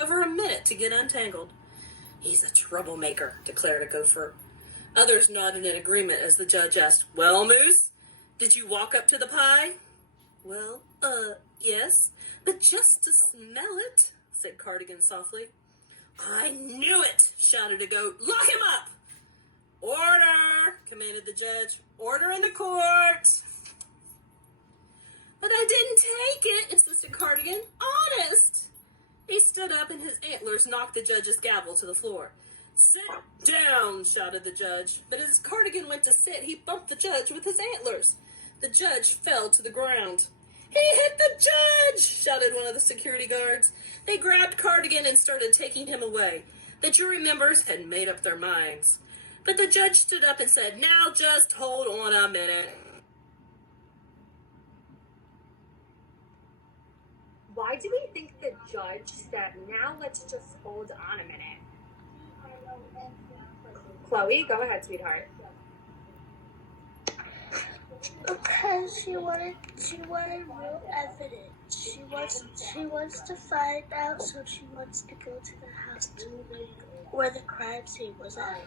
over a minute to get untangled. "He's a troublemaker," declared a gopher. Others nodded in agreement as the judge asked, "Well, Moose, did you walk up to the pie?" "Well, yes, but just to smell it," said Cardigan softly. "I knew it," shouted a goat. "Lock him up!" "Order!" commanded the judge. "Order in the court!" "But I didn't take it," insisted Cardigan. "Honest!" He stood up and his antlers knocked the judge's gavel to the floor. "Sit down!" shouted the judge. But as Cardigan went to sit, he bumped the judge with his antlers. The judge fell to the ground. "He hit the judge!" shouted one of the security guards. They grabbed Cardigan and started taking him away. The jury members had made up their minds. But the judge stood up and said, "Now just hold on a minute." Why do we think the judge said, "Now let's just hold on a minute"? Chloe, go ahead, sweetheart. Because she wanted real evidence. She wants to find out, so she wants to go to the house where the crime scene was at.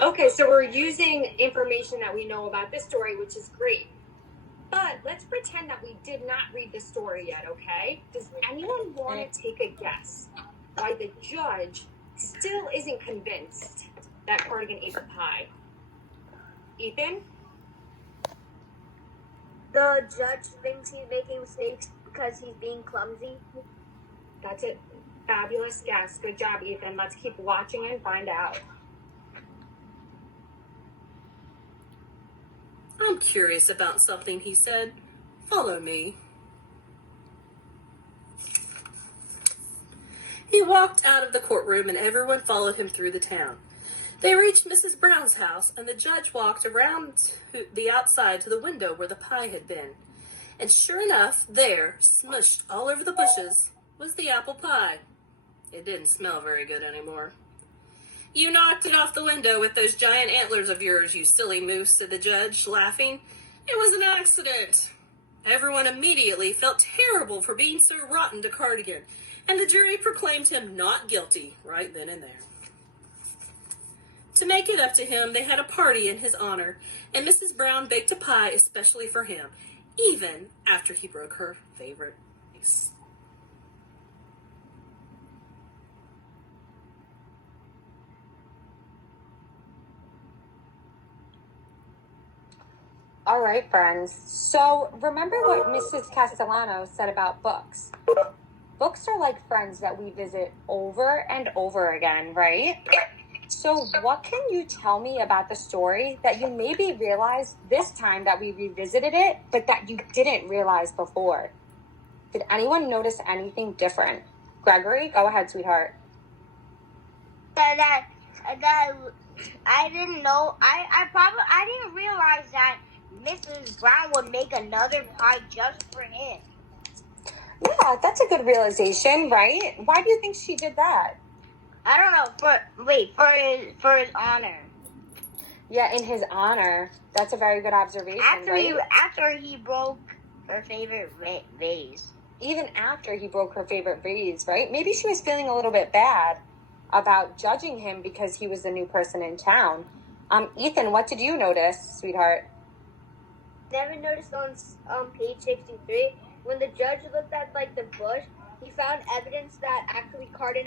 Okay, so we're using information that we know about this story, which is great. But let's pretend that we did not read the story yet, okay? Does anyone want to take a guess why the judge still isn't convinced that Cardigan ate the pie? Ethan? The judge thinks he's making mistakes because he's being clumsy. That's a fabulous guess. Good job, Ethan. Let's keep watching and find out. "I'm curious about something," he said. "Follow me." He walked out of the courtroom and everyone followed him through the town. They reached Mrs. Brown's house and the judge walked around the outside to the window where the pie had been. And sure enough, there, smushed all over the bushes, was the apple pie. It didn't smell very good anymore. "You knocked it off the window with those giant antlers of yours, you silly moose," said the judge, laughing. "It was an accident." Everyone immediately felt terrible for being so rotten to Cardigan, and the jury proclaimed him not guilty right then and there. To make it up to him, they had a party in his honor, and Mrs. Brown baked a pie especially for him, even after he broke her favorite vase. All right, friends. So remember what Mrs. Castellano said about books. Books are like friends that we visit over and over again, right? So what can you tell me about the story that you maybe realized this time that we revisited it, but that you didn't realize before? Did anyone notice anything different? Gregory, go ahead, sweetheart. That I didn't know. I didn't realize that Mrs. Brown would make another pie just for him. Yeah, that's a good realization, right? Why do you think she did that? I don't know. For his honor. Yeah, in his honor. That's a very good observation. After he broke her favorite vase. Even after he broke her favorite vase, right? Maybe she was feeling a little bit bad about judging him because he was the new person in town. Ethan, what did you notice, sweetheart? Never noticed on page 63 when the judge looked at the bush, he found evidence that Cardigan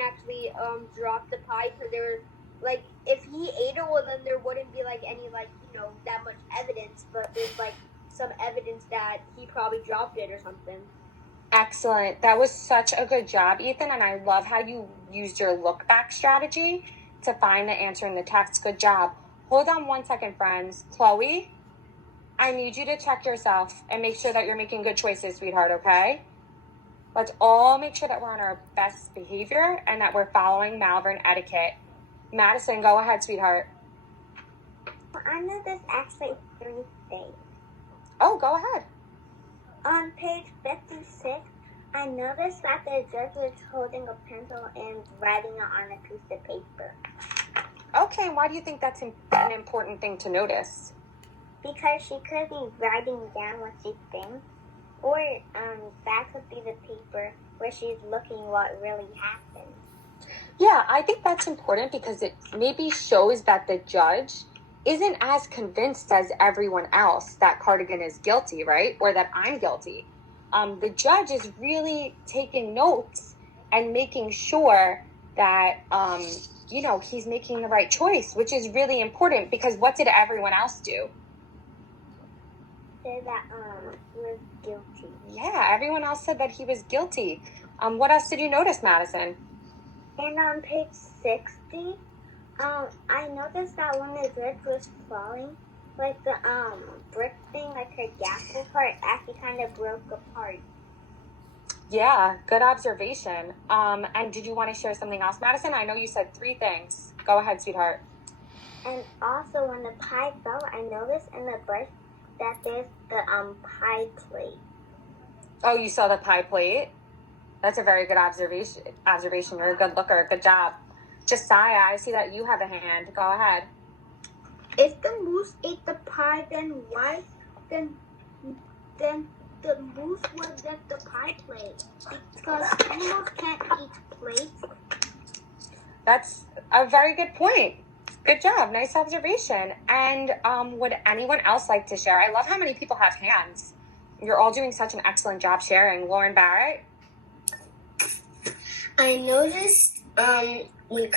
dropped the pie because there were if he ate it, well then there wouldn't be any that much evidence, but there's some evidence that he probably dropped it or something. Excellent. That was such a good job, Ethan, and I love how you used your look back strategy to find the answer in the text. Good job. Hold on one second, friends. Chloe, I need you to check yourself and make sure that you're making good choices, sweetheart, okay? Let's all make sure that we're on our best behavior and that we're following Malvern etiquette. Madison, go ahead, sweetheart. I noticed actually 3 things. Oh, go ahead. On page 56, I noticed that the judge was holding a pencil and writing it on a piece of paper. Okay, why do you think that's an important thing to notice? Because she could be writing down what she thinks. Or that could be the paper where she's looking what really happened. Yeah, I think that's important because it maybe shows that the judge isn't as convinced as everyone else that Cardigan is guilty, right? Or that I'm guilty. The judge is really taking notes and making sure that, he's making the right choice, which is really important because what did everyone else do? Said that he was guilty. Yeah, everyone else said that he was guilty. What else did you notice, Madison? And on page 60, I noticed that when the judge was falling, like the brick thing, like her gavel part, actually kind of broke apart. Yeah, good observation. And did you want to share something else, Madison? I know you said 3 things. Go ahead, sweetheart. And also, when the pie fell, I noticed in the bush that there's the pie plate. Oh, you saw the pie plate? That's a very good observation. You're a good looker. Good job. Josiah, I see that you have a hand. Go ahead. If the moose ate the pie, then why? Then the moose would get the pie plate because animals can't eat plates. That's a very good point. Good job. Nice observation. And would anyone else like to share? I love how many people have hands. You're all doing such an excellent job sharing. Lauren Barrett? I noticed when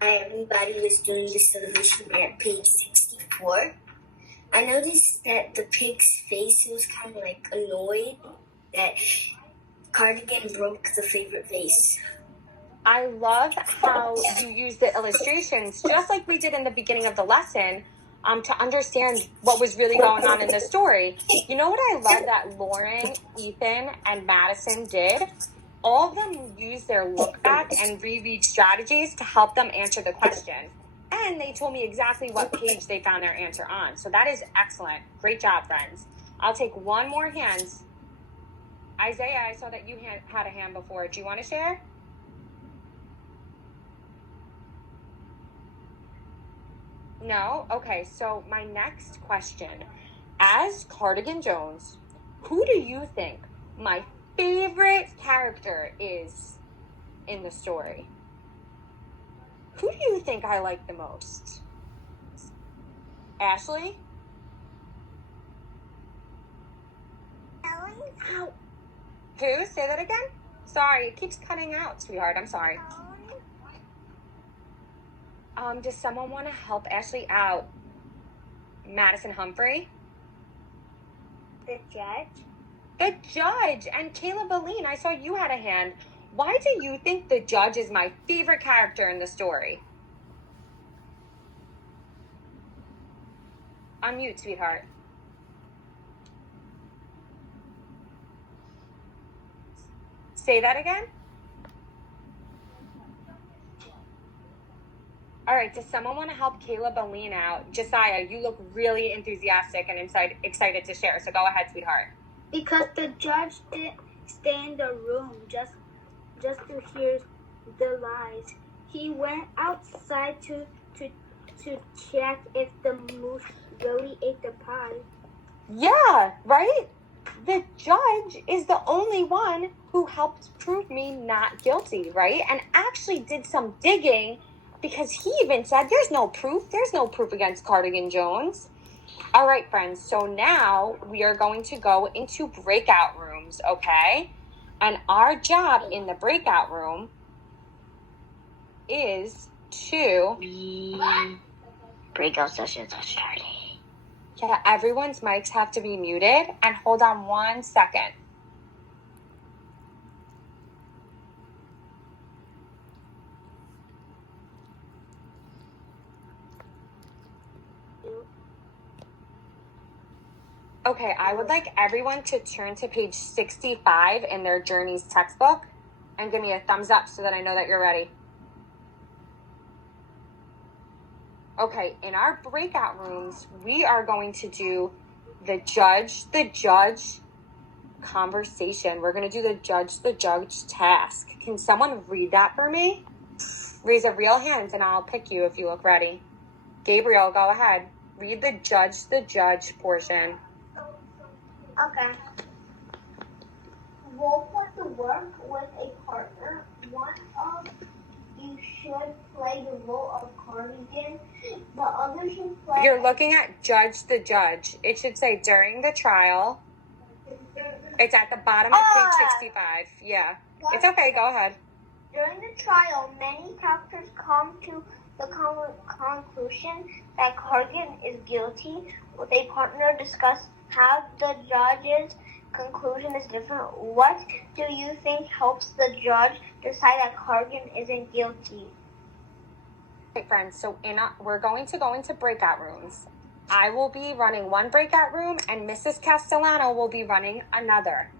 everybody was doing the solution at page 64, I noticed that the pig's face was kind of like annoyed that Cardigan broke the favorite vase. I love how you use the illustrations, just like we did in the beginning of the lesson, to understand what was really going on in the story. You know what I love that Lauren, Ethan, and Madison did? All of them used their look back and reread strategies to help them answer the question. And they told me exactly what page they found their answer on. So that is excellent. Great job, friends. I'll take one more hand. Isaiah, I saw that you had a hand before. Do you want to share? No? Okay, so my next question. As Cardigan Jones, who do you think my favorite character is in the story? Who do you think I like the most? Ashley? Ellen? How? Who? Say that again? Sorry, it keeps cutting out, sweetheart. I'm sorry. Does someone want to help Ashley out? Madison Humphrey? The judge? The judge! And Caleb Aline, I saw you had a hand. Why do you think the judge is my favorite character in the story? Unmute, sweetheart. Say that again? All right, does someone want to help Caleb Aline out? Josiah, you look really enthusiastic and excited to share, so go ahead, sweetheart. Because the judge didn't stay in the room just to hear the lies. He went outside to check if the moose really ate the pie. Yeah, right? The judge is the only one who helped prove me not guilty, right? And actually did some digging because he even said there's no proof against Cardigan Jones. All right, friends, so now we are going to go into breakout rooms, okay? And our job in the breakout room is to... Breakout sessions are starting. Yeah, everyone's mics have to be muted. And hold on 1 second. Okay, I would like everyone to turn to page 65 in their Journeys textbook and give me a thumbs up so that I know that you're ready. Okay, in our breakout rooms, we are going to do the judge conversation. We're going to do the judge task. Can someone read that for me? Raise a real hand and I'll pick you if you look ready. Gabriel, go ahead. Read the judge portion. Okay. role play the work with a partner. One of you should play the role of Cardigan. The other should play. You're looking at Judge the Judge. It should say during the trial. It's at the bottom of page 65. Yeah. It's okay. Go ahead. During the trial, many characters come to the conclusion that Cardigan is guilty. With a partner, discuss how the judge's conclusion is different. What do you think helps the judge decide that Cardigan isn't guilty? Okay, friends. So we're going to go into breakout rooms. I will be running one breakout room, and Mrs. Castellano will be running another.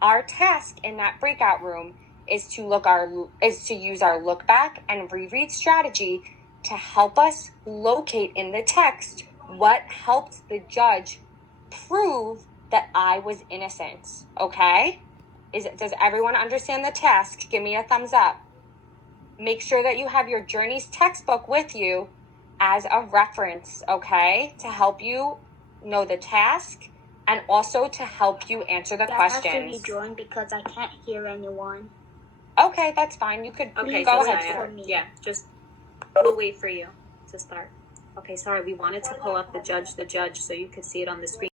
Our task in that breakout room is to use our look back and reread strategy to help us locate in the text what helped the judge prove that I was innocent. Okay? Does everyone understand the task? Give me a thumbs up. Make sure that you have your Journeys textbook with you as a reference, okay? To help you know the task and also to help you answer the questions. I have to rejoin because I can't hear anyone. Okay, that's fine. You could Okay, go so ahead. yeah, just we'll wait for you to start. Okay, sorry, we wanted to pull up the judge, so you could see it on the screen.